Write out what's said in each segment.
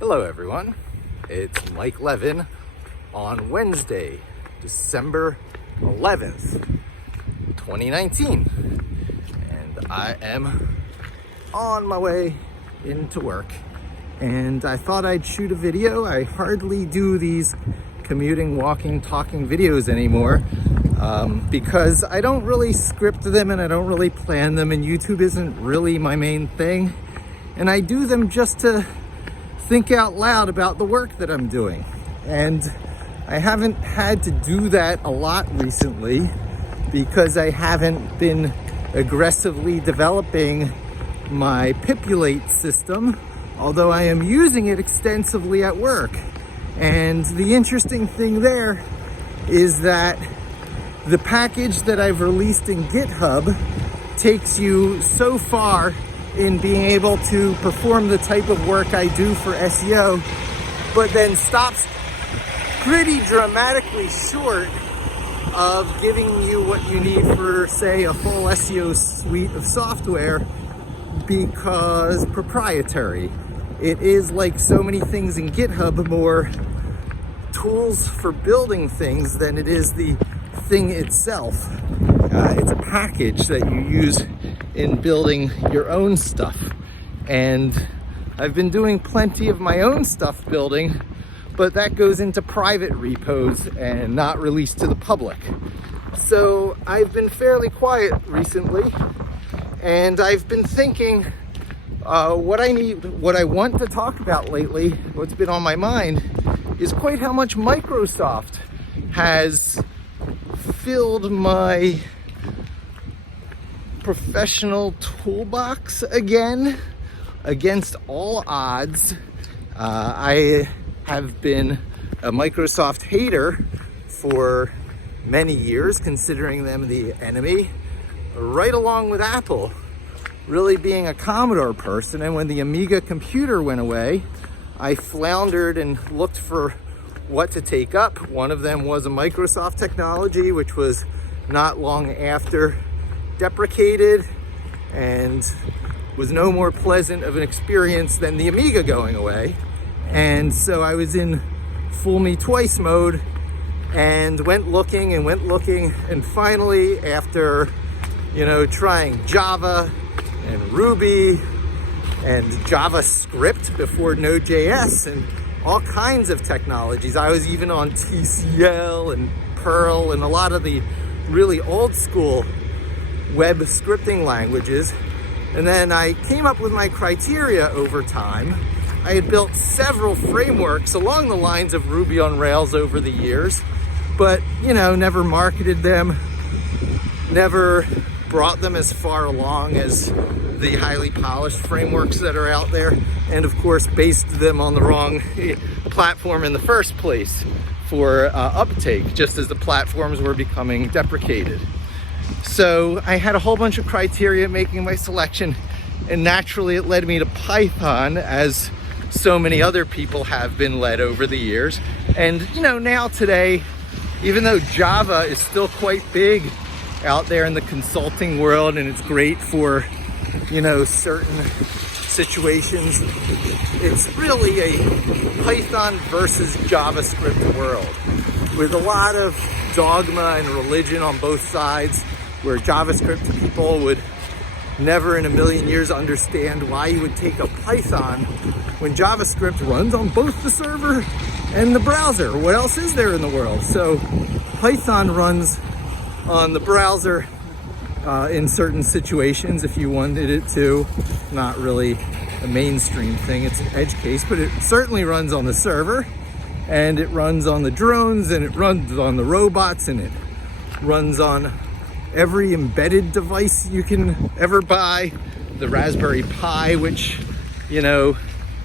Hello everyone, it's Mike Levin on Wednesday, December 11th, 2019, and I am on my way into work, and I thought I'd shoot a video. I hardly do these commuting, walking, talking videos anymore because I don't really script them and I don't really plan them, and YouTube isn't really my main thing, and I do them just to think out loud about the work that I'm doing. And I haven't had to do that a lot recently because I haven't been aggressively developing my Pipulate system, although I am using it extensively at work. And the interesting thing there is that the package that I've released in GitHub takes you so far in being able to perform the type of work I do for SEO, but then stops pretty dramatically short of giving you what you need for, say, a full SEO suite of software, because proprietary. It is, like so many things in GitHub, more tools for building things than it is the thing itself. It's a package that you use in building your own stuff, and I've been doing plenty of my own stuff building, but that goes into private repos and not released to the public. So I've been fairly quiet recently, and I've been thinking what I want to talk about lately, what's been on my mind, is quite how much Microsoft has filled my professional toolbox again, against all odds. I have been a Microsoft hater for many years, considering them the enemy, right along with Apple, really being a Commodore person. And when the Amiga computer went away, I floundered and looked for what to take up. One of them was a Microsoft technology, which was not long after deprecated and was no more pleasant of an experience than the Amiga going away. And so I was in fool me twice mode and went looking, and finally, after trying Java and Ruby and JavaScript before Node.js and all kinds of technologies, I was even on TCL and Perl and a lot of the really old school web scripting languages. And then I came up with my criteria over time. I had built several frameworks along the lines of Ruby on Rails over the years, but never marketed them, never brought them as far along as the highly polished frameworks that are out there, and of course based them on the wrong platform in the first place for uptake, just as the platforms were becoming deprecated. So I had a whole bunch of criteria making my selection, and naturally it led me to Python, as so many other people have been led over the years. And now today, even though Java is still quite big out there in the consulting world, and it's great for certain situations, it's really a Python versus JavaScript world, with a lot of dogma and religion on both sides, where JavaScript people would never in a million years understand why you would take a Python when JavaScript runs on both the server and the browser. What else is there in the world? So Python runs on the browser in certain situations if you wanted it to. Not really a mainstream thing, it's an edge case, but it certainly runs on the server, and it runs on the drones, and it runs on the robots, and it runs on every embedded device you can ever buy. The Raspberry Pi, which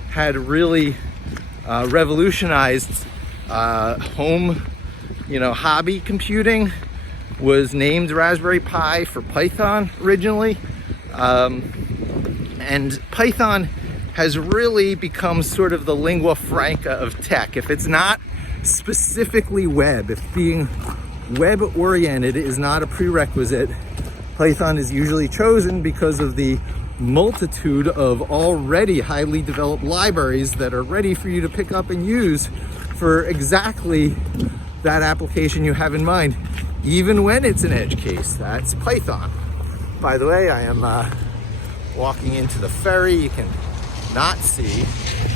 had really revolutionized home hobby computing, was named Raspberry Pi for Python originally. And Python has really become sort of the lingua franca of tech. If it's not specifically web, if being web oriented is not a prerequisite, Python is usually chosen because of the multitude of already highly developed libraries that are ready for you to pick up and use for exactly that application you have in mind, even when it's an edge case. That's Python. By the way, I am walking into the ferry. You can not see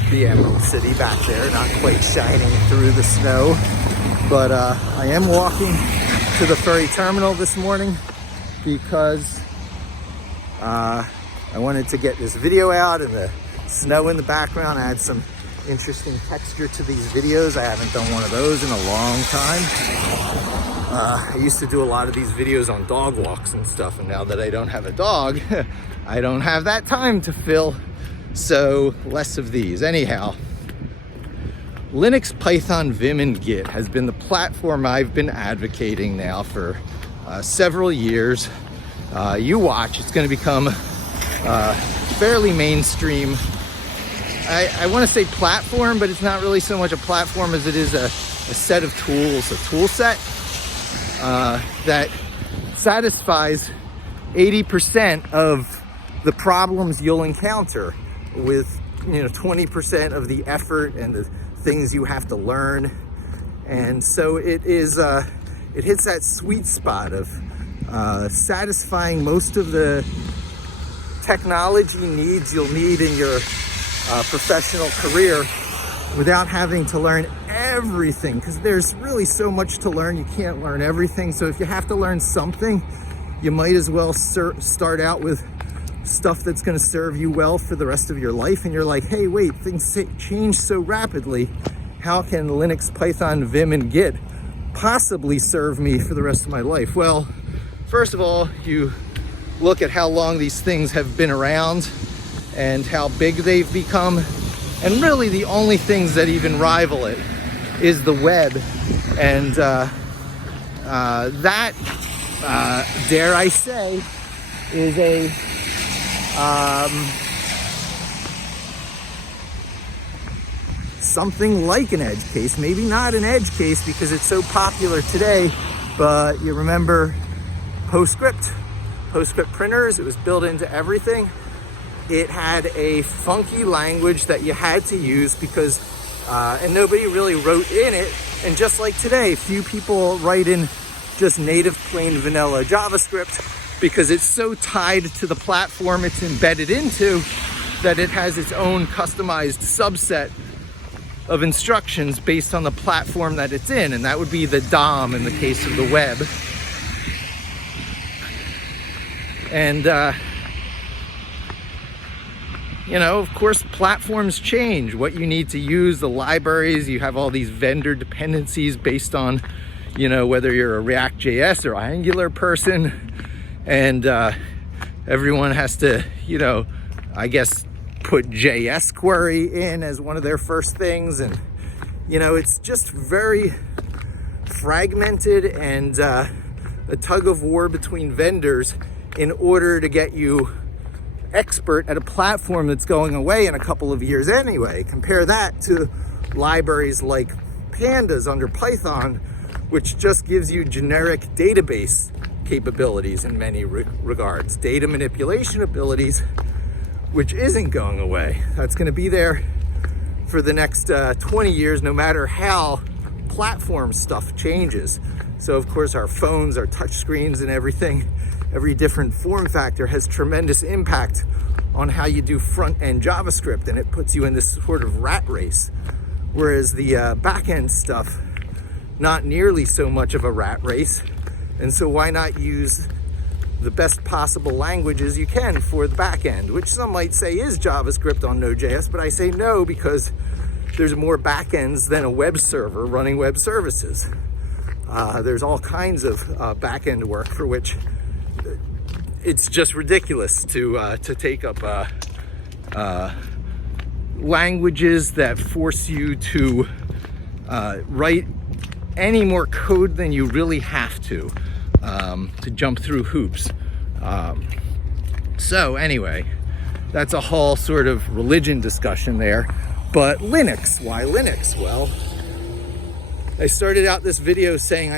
the Emerald City back there, not quite shining through the snow, but I am walking to the ferry terminal this morning because I wanted to get this video out, and the snow in the background adds some interesting texture to these videos. I haven't done one of those in a long time. I used to do a lot of these videos on dog walks and stuff, and now that I don't have a dog, I don't have that time to fill, so less of these. Anyhow, Linux, Python, Vim, and Git has been the platform I've been advocating now for several years. You watch, it's going to become fairly mainstream. I want to say platform, but it's not really so much a platform as it is a set of tools, a tool set that satisfies 80% of the problems you'll encounter with 20% of the effort and the things you have to learn. And so it is it hits that sweet spot of satisfying most of the technology needs you'll need in your professional career without having to learn everything, because there's really so much to learn. You can't learn everything. So if you have to learn something, you might as well start out with stuff that's going to serve you well for the rest of your life. And you're like, hey, wait, things change so rapidly. How can Linux, Python, Vim, and Git possibly serve me for the rest of my life? Well, first of all, you look at how long these things have been around and how big they've become. And really the only things that even rival it is the web. And that, dare I say, is a something like an edge case. Maybe not an edge case because it's so popular today, but you remember PostScript printers. It was built into everything. It had a funky language that you had to use because and nobody really wrote in it. And just like today, few people write in just native plain vanilla JavaScript because it's so tied to the platform it's embedded into that it has its own customized subset of instructions based on the platform that it's in, and that would be the DOM in the case of the web. And of course, platforms change. What you need to use, the libraries, you have all these vendor dependencies based on, whether you're a React.js or Angular person. And everyone has to, I guess, put JS query in as one of their first things. And, it's just very fragmented and a tug of war between vendors in order to get you expert at a platform that's going away in a couple of years anyway. Compare that to libraries like Pandas under Python, which just gives you generic database capabilities in many regards, data manipulation abilities, which isn't going away. That's going to be there for the next 20 years, no matter how platform stuff changes. So of course our phones, our touch screens and everything, every different form factor has tremendous impact on how you do front-end JavaScript, and it puts you in this sort of rat race. Whereas the back-end stuff, not nearly so much of a rat race. And so why not use the best possible languages you can for the back end, which some might say is JavaScript on Node.js, but I say no because there's more back ends than a web server running web services. There's all kinds of back end work for which it's just ridiculous to take up languages that force you to write any more code than you really have to jump through hoops. So anyway, that's a whole sort of religion discussion there. But Linux, why Linux? Well, I started out this video saying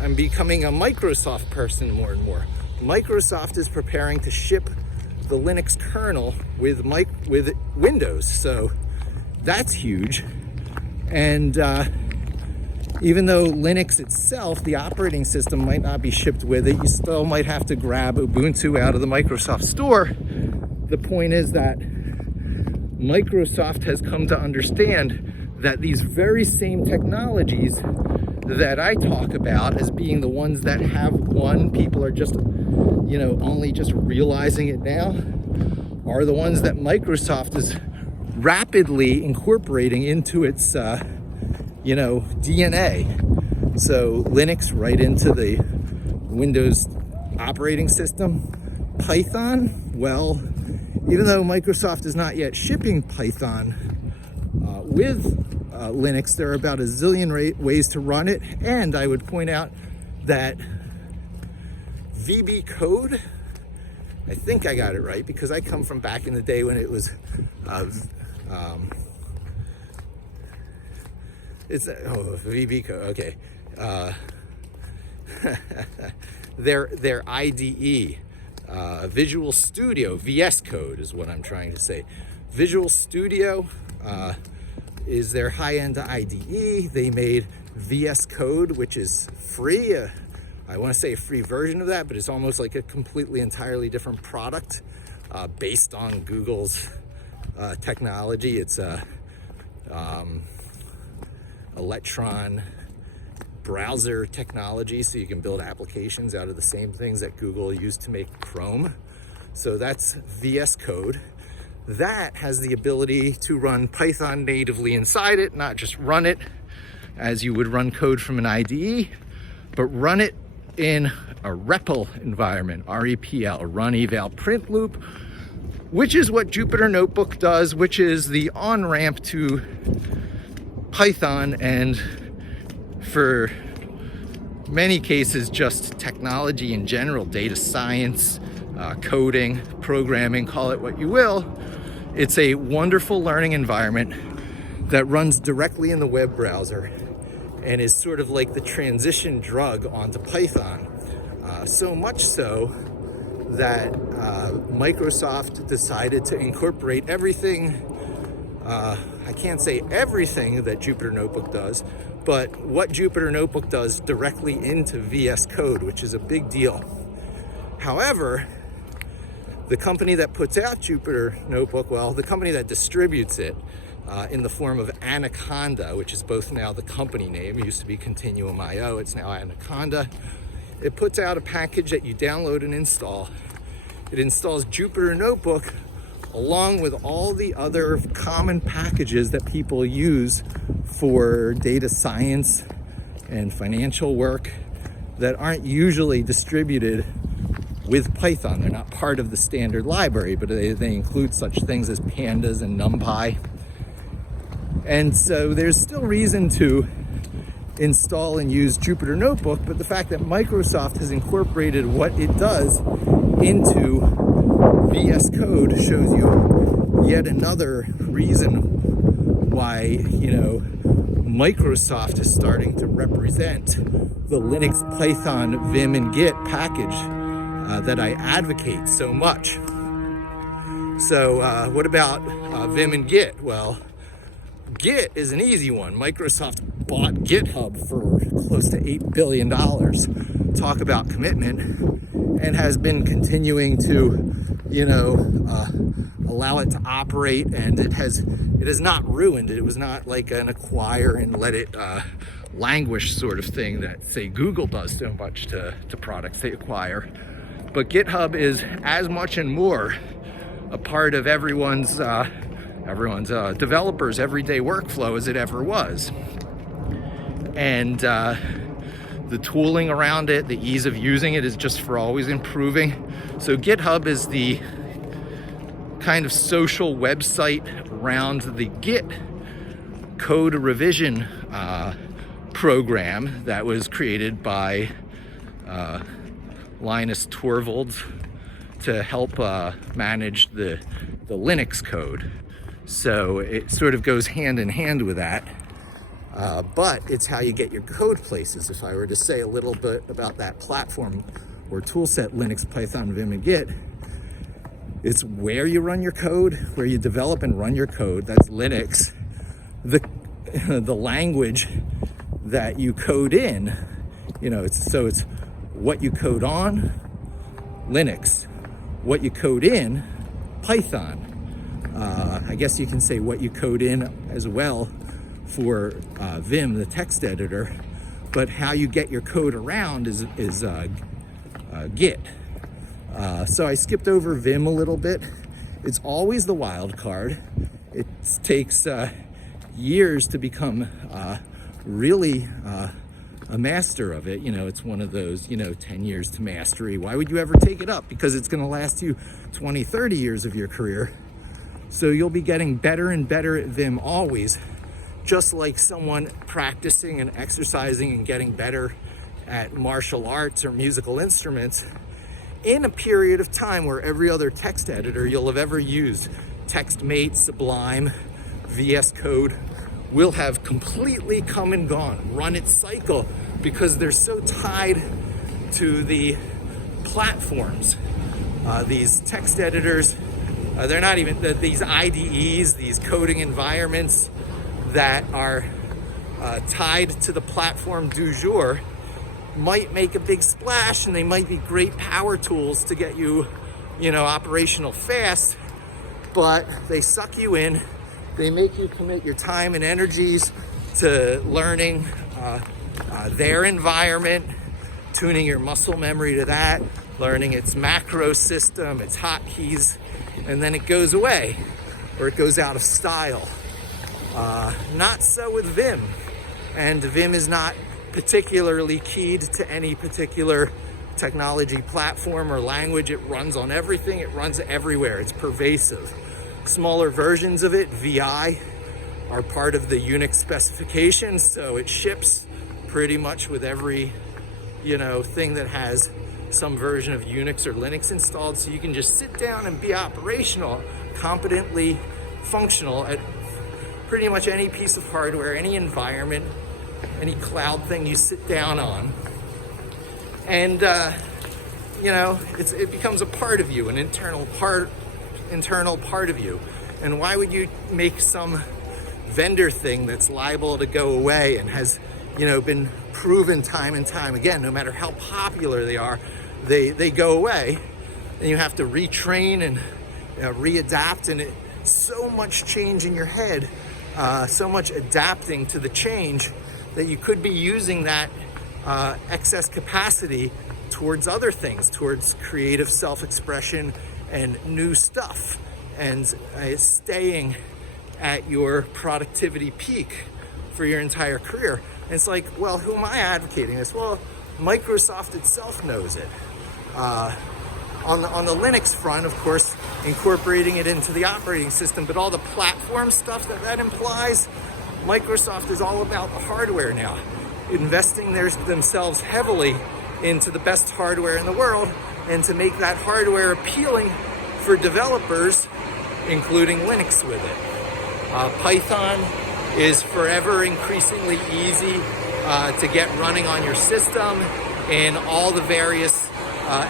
I'm becoming a Microsoft person more and more. Microsoft is preparing to ship the Linux kernel with Windows. So that's huge. And even though Linux itself, the operating system, might not be shipped with it, you still might have to grab Ubuntu out of the Microsoft Store. The point is that Microsoft has come to understand that these very same technologies that I talk about as being the ones that have won, people are just, only just realizing it now, are the ones that Microsoft is rapidly incorporating into its DNA. So Linux right into the Windows operating system. Python, well, even though Microsoft is not yet shipping Python with Linux, there are about a zillion ways to run it. And I would point out that VB Code, I think I got it right, because I come from back in the day when it was VB Code, okay. Their IDE, Visual Studio, VS Code is what I'm trying to say. Visual Studio is their high-end IDE. They made VS Code, which is free. I want to say a free version of that, but it's almost like a completely entirely different product based on Google's technology. It's a Electron browser technology, so you can build applications out of the same things that Google used to make Chrome. So that's VS Code. That has the ability to run Python natively inside it, not just run it as you would run code from an IDE, but run it in a REPL environment, REPL, run eval print loop, which is what Jupyter Notebook does, which is the on-ramp to Python, and for many cases just technology in general, data science, coding, programming, call it what you will. It's a wonderful learning environment that runs directly in the web browser and is sort of like the transition drug onto Python. So much so that Microsoft decided to incorporate everything, I can't say everything that Jupyter Notebook does, but what Jupyter Notebook does directly into VS Code, which is a big deal. However, the company that puts out Jupyter Notebook, well, the company that distributes it in the form of Anaconda, which is both now the company name, it used to be Continuum.io, it's now Anaconda. It puts out a package that you download and install. It installs Jupyter Notebook along with all the other common packages that people use for data science and financial work that aren't usually distributed with Python. They're not part of the standard library, but they include such things as pandas and NumPy. And so there's still reason to install and use Jupyter Notebook, but the fact that Microsoft has incorporated what it does into VS Code shows you yet another reason why, Microsoft is starting to represent the Linux, Python, Vim, and Git package that I advocate so much. So what about Vim and Git? Well, Git is an easy one. Microsoft bought GitHub for close to $8 billion. Talk about commitment, and has been continuing to, allow it to operate, and it has not ruined it. It was not like an acquire and let it languish sort of thing that, say, Google does so much to products they acquire. But GitHub is as much and more a part of everyone's developers' everyday workflow as it ever was. And the tooling around it, the ease of using it is just for always improving. So GitHub is the kind of social website around the Git code revision program that was created by Linus Torvalds to help manage the Linux code. So it sort of goes hand in hand with that. But it's how you get your code places. If I were to say a little bit about that platform or toolset, Linux, Python, Vim, and Git, It's where you run your code, where you develop and run your code. That's Linux. The language that you code in, it's what you code on, Linux. What you code in, Python. I guess you can say what you code in as well for Vim, the text editor, but how you get your code around is Git. So I skipped over Vim a little bit. It's always the wild card. It takes years to become really a master of it. It's one of those, 10 years to mastery. Why would you ever take it up? Because it's going to last you 20, 30 years of your career. So you'll be getting better and better at Vim always, just like someone practicing and exercising and getting better at martial arts or musical instruments in a period of time where every other text editor you'll have ever used, TextMate, Sublime, VS Code, will have completely come and gone, run its cycle, because they're so tied to the platforms. These text editors, they're not even, these IDEs, these coding environments that are tied to the platform du jour might make a big splash, and they might be great power tools to get you, operational fast, but they suck you in. They make you commit your time and energies to learning their environment, tuning your muscle memory to that, learning its macro system, its hotkeys, and then it goes away, or it goes out of style. Not so with Vim. And Vim is not particularly keyed to any particular technology platform or language. It runs on everything. It runs everywhere. It's pervasive. Smaller versions of it, VI, are part of the Unix specification, so it ships pretty much with every, thing that has some version of Unix or Linux installed, so you can just sit down and be operational, competently functional at pretty much any piece of hardware, any environment, any cloud thing you sit down on. And, it becomes a part of you, an internal part of you. And why would you make some vendor thing that's liable to go away and has, been proven time and time again, no matter how popular they are, they go away, and you have to retrain and readapt, and so much change in your head, so much adapting to the change, that you could be using that excess capacity towards other things, towards creative self-expression and new stuff, and staying at your productivity peak for your entire career. And it's like, well, who am I advocating this? Well, Microsoft itself knows it. On the Linux front, of course, incorporating it into the operating system, but all the platform stuff that implies, Microsoft is all about the hardware now, investing themselves heavily into the best hardware in the world, and to make that hardware appealing for developers, including Linux with it. Python is forever increasingly easy to get running on your system in all the various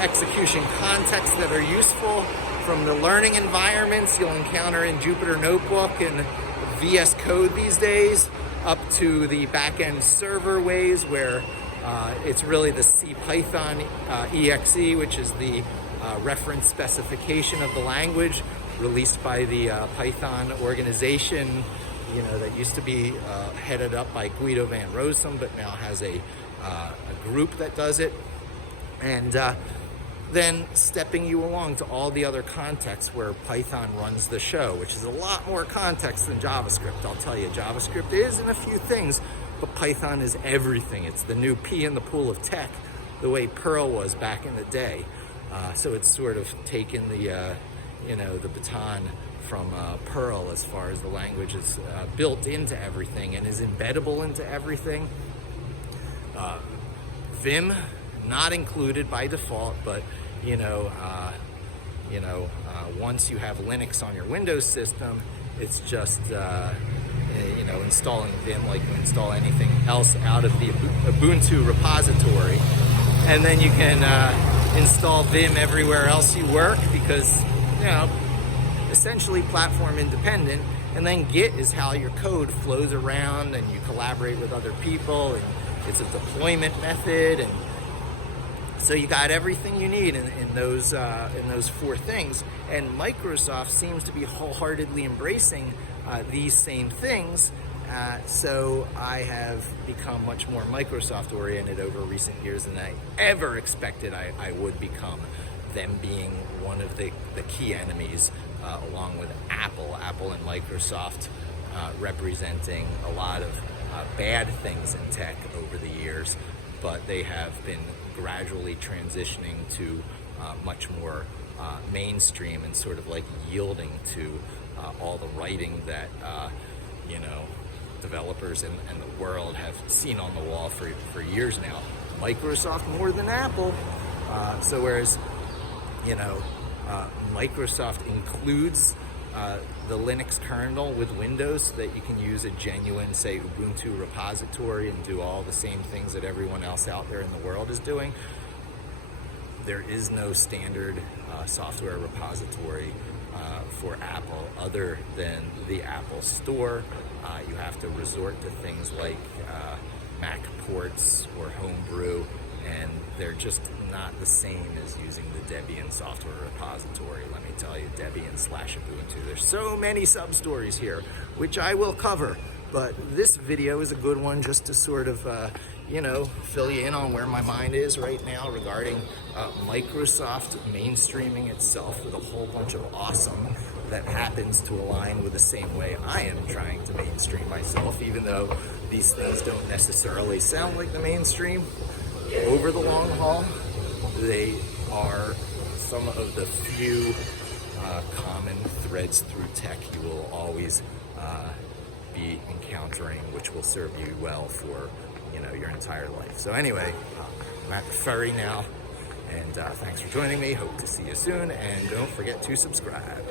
execution contexts that are useful, from the learning environments you'll encounter in Jupyter Notebook and VS Code these days, up to the back-end server ways where it's really the CPython EXE, which is the reference specification of the language released by the Python organization, that used to be headed up by Guido van Rossum, but now has a group that does it. And then stepping you along to all the other contexts where Python runs the show, which is a lot more context than JavaScript. I'll tell you, JavaScript is in a few things, but Python is everything. It's the new pea in the pool of tech, the way Perl was back in the day. So it's sort of taken the baton from Perl as far as the language is built into everything and is embeddable into everything. Vim, not included by default, but once you have Linux on your Windows system, it's just installing Vim like you install anything else out of the Ubuntu repository, and then you can install Vim everywhere else you work, because essentially platform independent. And then Git is how your code flows around and you collaborate with other people, and it's a deployment method. And so you got everything you need in those 4 things. And Microsoft seems to be wholeheartedly embracing these same things. So I have become much more Microsoft oriented over recent years than I ever expected I would become, them being one of the key enemies, along with Apple and Microsoft representing a lot of bad things in tech over the years, but they have been gradually transitioning to much more mainstream and sort of like yielding to all the writing that developers and the world have seen on the wall for years now. Microsoft more than Apple. So whereas Microsoft includes the Linux kernel with Windows so that you can use a genuine, say, Ubuntu repository and do all the same things that everyone else out there in the world is doing, there is no standard software repository for Apple other than the Apple Store. You have to resort to things like Mac ports or Homebrew, and they're just not the same as using the Debian software repository. Let me tell you, Debian/Ubuntu. There's so many sub-stories here, which I will cover, but this video is a good one just to sort of, fill you in on where my mind is right now regarding Microsoft mainstreaming itself with a whole bunch of awesome that happens to align with the same way I am trying to mainstream myself, even though these things don't necessarily sound like the mainstream. Over the long haul, they are some of the few common threads through tech you will always be encountering, which will serve you well for your entire life. So anyway, I'm at the ferry now, and thanks for joining me. Hope to see you soon, and don't forget to subscribe.